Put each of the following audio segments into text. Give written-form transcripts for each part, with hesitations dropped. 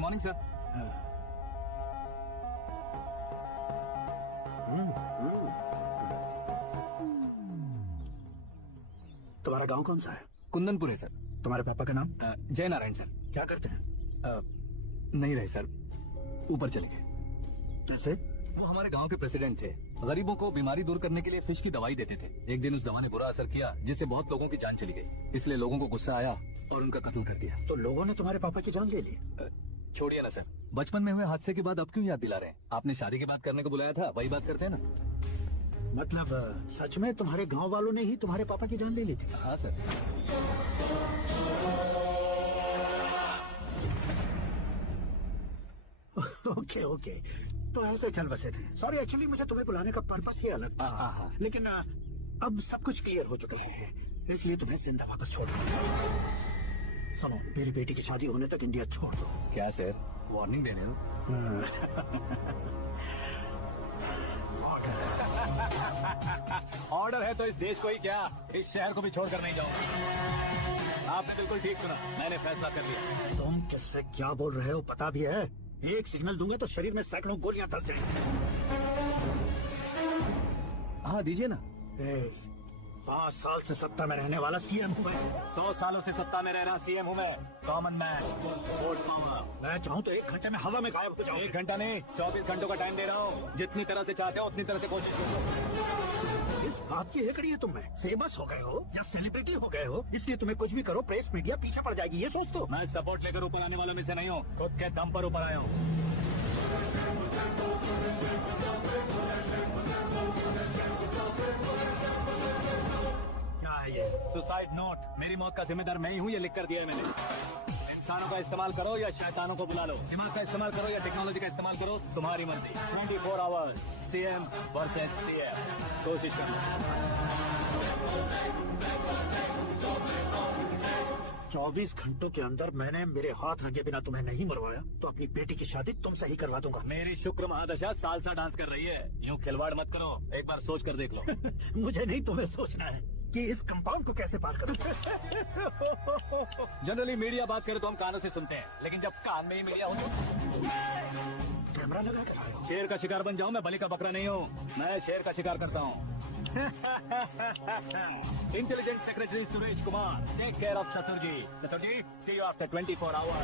Morning sir. तुम्हारा गांव कौन सा है? कुंदनपुर है सर। तुम्हारे पापा का नाम? जय नारायण सर। क्या करते हैं? नहीं रहे सर, ऊपर चले गए। कैसे? वो हमारे गांव के प्रेसिडेंट थे। गरीबों को बीमारी दूर करने के लिए फिश की दवाई देते थे। एक दिन उस दवा ने बुरा असर किया, जिससे बहुत लोगों की जान चली गई। इसलिए लोगों को गुस्सा आया और उनका कत्ल कर दिया। तो लोगों ने तुम्हारे पापा की जान ले ली? छोड़िए ना सर, बचपन में हुए हादसे के बाद अब क्यों याद दिला रहे हैं? आपने शादी की बात करने को बुलाया था, वही बात करते हैं ना। मतलब सच में तुम्हारे गांव वालों ने ही तुम्हारे पापा की जान ले ली थी? हाँ सर। ओके ओके, तो ऐसे चल बसे थे। सॉरी, एक्चुअली मुझे तुम्हें बुलाने का पर्पस ही अलग था। हाँ। लेकिन अब सब कुछ क्लियर हो चुका है, इसलिए तुम्हें जिंदा वापस छोड़ दो। सुनो, मेरी बेटी की शादी होने तक इंडिया छोड़ दो। क्या सर, वार्निंग दे रहे हो? ऑर्डर है तो इस देश को ही क्या, इस शहर को भी छोड़कर नहीं जाऊंगा। आपने बिल्कुल ठीक सुना, मैंने फैसला कर लिया। तुम किससे क्या बोल रहे हो पता भी है? एक सिग्नल दूंगा तो शरीर में सैकड़ों गोलियां धस जाएंगी। हाँ दीजिए ना। 5 साल से सत्ता में रहने वाला सीएम हूँ मैं। 100 सालों से सत्ता में रहना सीएम हूँ मैं। Common man, vote power. मैं चाहूँ तो 1 घंटे में हवा में गायब हो जाऊँ। 1 घंटा नहीं, 24 घंटों का टाइम दे रहा हूँ। जितनी तरह से चाहते हो उतनी तरह से कोशिश करो। इस बात की हेकड़ी है तुम में। फेमस हो गए हो या सेलिब्रिटी हो गए हो, इसलिए तुम्हें कुछ भी करो प्रेस मीडिया पीछे पड़ जाएगी, ये सोच दो। मैं सपोर्ट लेकर ऊपर आने वालों में से नहीं हूँ, खुद के दम पर ऊपर आया हूँ। क्या है ये? Suicide note. मेरी मौत का जिम्मेदार मैं ही हूँ, ये लिख कर दिया है मैंने। इंसानों का इस्तेमाल करो या शैतानों को बुला लो, दिमाग का इस्तेमाल करो या टेक्नोलॉजी का इस्तेमाल करो, तुम्हारी मर्जी। 24 आवर्स सीएम वर्सेस सीएम, कोशिश करना। 24 घंटों के अंदर मैंने मेरे हाथ रंगे बिना तुम्हें नहीं मरवाया तो अपनी बेटी की शादी तुमसे ही करवा दूंगा। मेरी शुक्र महादशा सालसा डांस कर रही है, यूँ खिलवाड़ मत करो, एक बार सोच कर देख लो। मुझे नहीं, तुम्हें सोचना है कि इस कंपाउंड को कैसे पार करूं। जनरली मीडिया बात करे तो हम कानों से सुनते हैं, लेकिन जब कान में ही मीडिया हो तो कैमरा लगा कर आया हो। शेर का शिकार बन जाऊं, मैं बलि का बकरा नहीं हूँ, मैं शेर का शिकार करता हूँ। Intelligence secretary Suresh Kumar, take care of ससुर जी। ससुर जी, सी यू आफ्टर 24 आवर्स।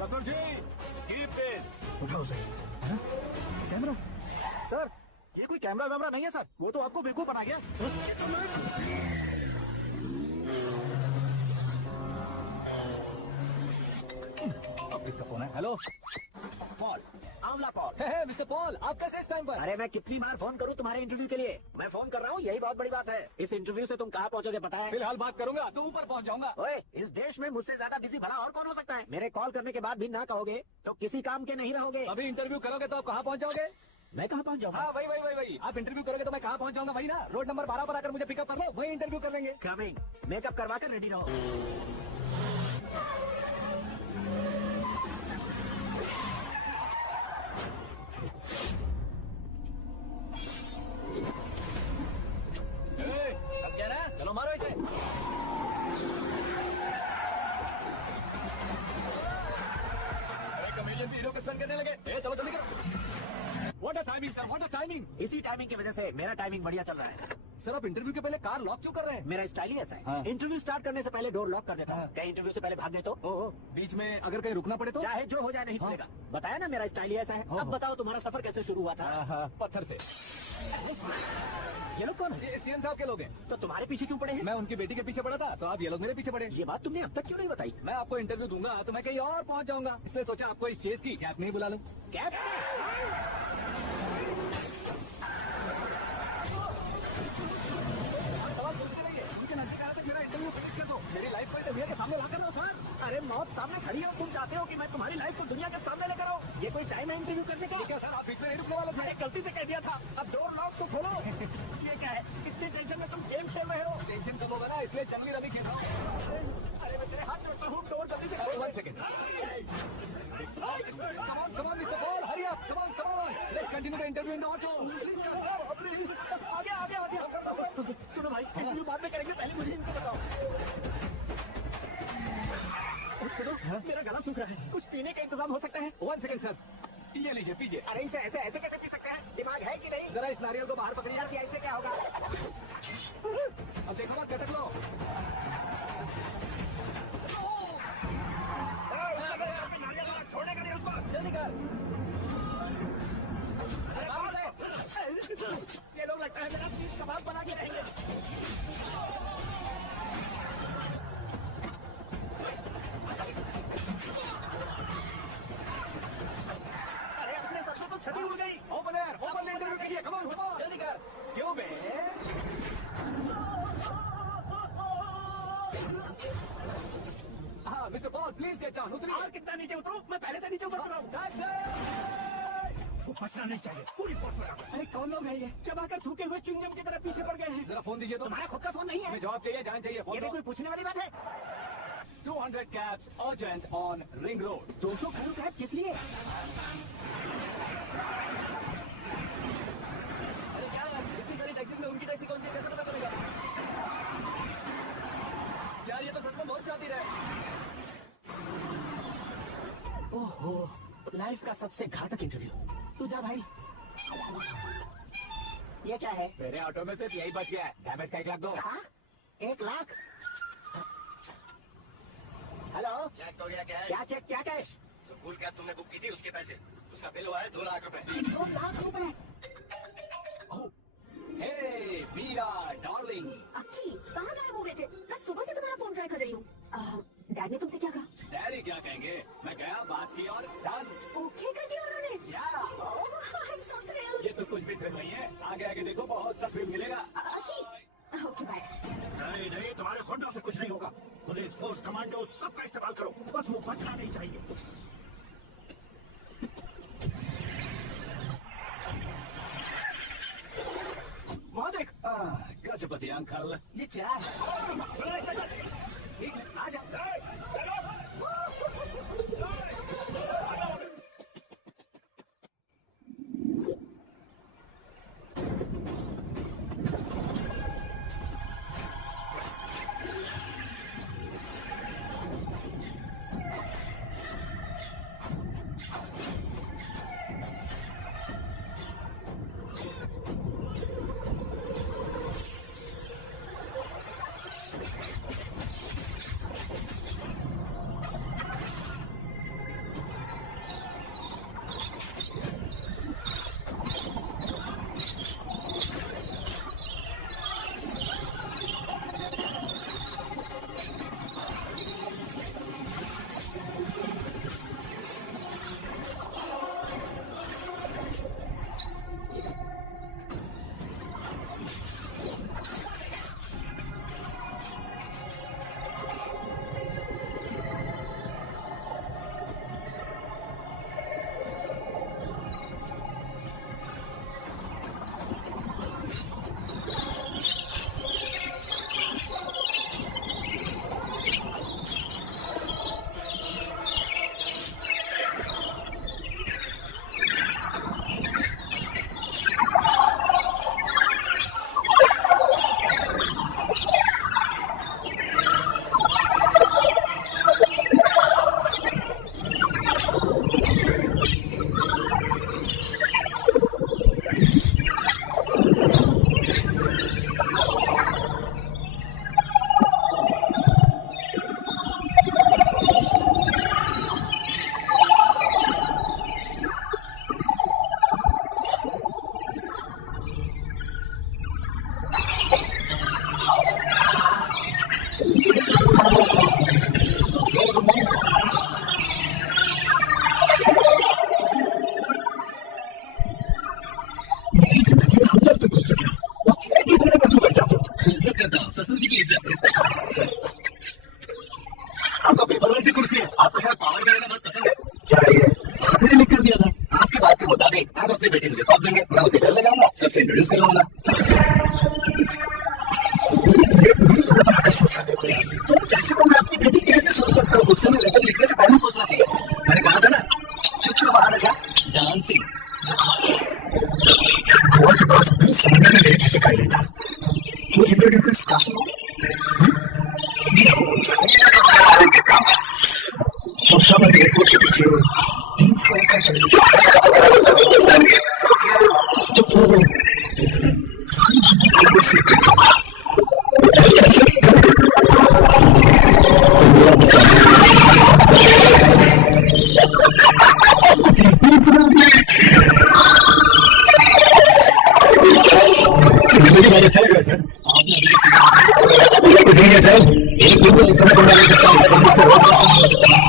ससुर जी, कीप दिस। उठाओ सही। कैमरा? सर, ये कोई कैमरा वैमरा नहीं है सर, वो तो आपको बेवकूफ बना गया। अब किसका फोन है? Hello Paul, Amla Paul. Mister Paul, आप कैसे इस टाइम पर? अरे मैं कितनी बार फोन करूं तुम्हारे इंटरव्यू के लिए? मैं फोन कर रहा हूँ, यही बहुत बड़ी बात है। इस इंटरव्यू से तुम कहाँ पहुँचोगे पता है? फिलहाल बात करूंगा तो ऊपर पहुंच जाऊंगा। ओए, इस देश में मुझसे ज्यादा बिजी भला और कौन हो सकता है? मेरे कॉल करने के बाद भी ना कहोगे तो किसी काम के नहीं रहोगे। अभी इंटरव्यू करोगे तो आप कहाँ पहुंच जाओगे? मैं कहाँ पहुँच जाऊंगा? हाँ वही। आप इंटरव्यू करोगे तो मैं कहाँ पहुंच जाऊंगा? वही ना, रोड नंबर 12 पर आकर मुझे पिकअप कर लो, वही इंटरव्यू कर लेंगे। कमिंग। मेकअप करवा कर रेडी रहो। फंस गया ना? चलो मारो इसे। कमेडियन हीरो को स्टन करने लगे। चलो जल्दी करो। What a timing sir, what a timing. इसी टाइमिंग की वजह से मेरा टाइमिंग बढ़िया चल रहा है। सर आप इंटरव्यू के पहले कार लॉक क्यों कर रहे हैं? मेरा स्टाइल ही ऐसा है। हाँ। इंटरव्यू स्टार्ट करने से पहले डोर लॉक कर देता हूँ। हाँ। कहीं इंटरव्यू से पहले भाग गए तो? ओह, बीच में अगर कहीं रुकना पड़े तो? चाहे जो हो जाए नहीं हाँ। खुलेगा। बताया ना मेरा स्टाइल ही ऐसा है। हाँ। अब बताओ तुम्हारा सफर कैसे शुरू हुआ था? पत्थर से। ये लोग कौन है? ये सीएम साहब के लोग हैं। तो तुम्हारे पीछे क्यों पड़े हैं? मैं उनकी बेटी के पीछे पड़ा था तो आप ये लोग मेरे पीछे पड़े। ये बात तुमने अब तक क्यों नहीं बताई? मैं आपको इंटरव्यू दूंगा तो मैं कहीं और पहुंच जाऊंगा, इसलिए सोचा आपको इस चेस की कैप नहीं बुला लूं। कैप? सवाल पूछते रहिए, उनके नजदीक आया तो मेरा इंटरव्यू फिनिश कर दो। मेरी लाइफ को दुनिया के सामने ला कर दो सर। अरे मौत सामने खड़ी है, तुम चाहते हो कि मैं तुम्हारी लाइफ को दुनिया के सामने लेकर आऊं? ये कोई टाइम है इंटरव्यू करने का? क्या सर आप बीच में नहीं रुकने वाले थे? मैंने गलती से कह दिया था। अब डोर लॉक तो खोलो। ये क्या है? कितनी टेंशन में तुम गेम खेल रहे हो? टेंशन कम होगा ना, इसलिए जंगली रवि खेल रहा हूँ। अरे मैं तेरे हाथ में हूँ, डोर जल्दी से खोलो। 1 second. Come on, Mr. Paul, hurry up. Come on. Let's continue the interview in the auto. Please come. में करेंगे, पहले मुझे इनसे बताओ। सुनो, मेरा गला सूख रहा है, कुछ पीने का इंतजाम हो सकता है? 1 सेकंड सर, ये लीजिए पीजिए। अरे इसे ऐसे ऐसे कैसे पी सकते हैं? दिमाग है कि नहीं? जरा इस नारियल को बाहर पकड़िए। यार, ऐसे क्या होगा? अब देखो मत कटक लो। छोड़ने का नहीं उसको। जल्दी कर। ये लोग लगता है मेरा सीख कबाब बना के रहेंगे। अरे अपने सबसे तो छठी उड़ गई। ओपन इंटरव्यू के लिए कम ऑन जल्दी कर। क्यों बे? हाँ mister Paul please get down. उतरिए। और कितना नीचे उतरूं? मैं पहले से नीचे उतर रहा हूँ। वो बचना नहीं चाहिए, पूरी फोर्स लगा। अरे कौन लोग हैं ये? चबाकर थूके हुए च्युइंगम की तरह पीछे पड़ गए हैं। जरा फोन दीजिए तो। तुम्हारा खुद का फोन नहीं है? हमें जवाब चाहिए, जान चाहिए। ये फोन भी कोई पूछने वाली बात है? 200 cabs urgent on Ring Road. 200 crore cab किस लिए? अरे क्या इतनी सारी टैक्सी में उनकी टैक्सी कौन सी है, कैसे पता चलेगा? यार ये तो सच में बहुत शातिर है। ओहो, लाइफ का सबसे घातक इंटरव्यू। तू जा भाई। ये क्या है? मेरे ऑटो में सिर्फ यही बच गया है। डैमेज का 1 लाख दो। हाँ? 1 लाख? हेलो, चेक हो गया कैश? क्या चेक, क्या कैश? जो कूल कैब तुमने बुक की थी उसके पैसे, उसका बिल हुआ है 2 लाख रुपए। 2 लाख रुपए? हे मीरा डार्लिंग। अक्की, कहाँ गायब हो गए थे? मैं सुबह से तुम्हारा फोन ट्राई कर रही हूँ। डैड ने तुमसे क्या कहा? डैडी क्या कहेंगे, मैं गया बात की और डन। ओके कर दिया उन्होंने? या ओह, I'm so thrilled। ये तो कुछ भी थ्रिल नहीं है, आगे आगे देखो बहुत सा थ्रिल मिलेगा। अक्की, ओके बाय। नहीं नहीं, तुम्हारे होंडा से कुछ नहीं होगा। पुलिस फोर्स, कमांडो, सबका इस्तेमाल करो, बस वो बचना नहीं चाहिए। वहाँ देख। गजपति अंकल। ये क्या है? आजा। ससुर जी की इज्जत। आपका पेपर वाली कुर्सी है, आपको शायद पावर करेगा बहुत पसंद है। क्या है? आपने लिख कर दिया था, आपकी बात के मुताबिक आप अपने बेटे मुझे सौंप देंगे, मैं उसे घर ले जाऊंगा, सबसे इंट्रोड्यूस करवाऊंगा। जैसे को मैं अपनी बेटी कैसे सोच सकता हूँ, गुस्से में लेकर लिखने से पहले सोचना चाहिए। मैंने कहा था ना, शिक्षक बाहर जा जानती वो तो बस समझने में सिखाई था। वो इंटरव्यू का स्टाफ मुझे बहुत अच्छा लगा सर। आपने कुछ नहीं है सर, एक बिल्कुल समय पर लगा सकता हूँ, जल्दी से हो सकता है।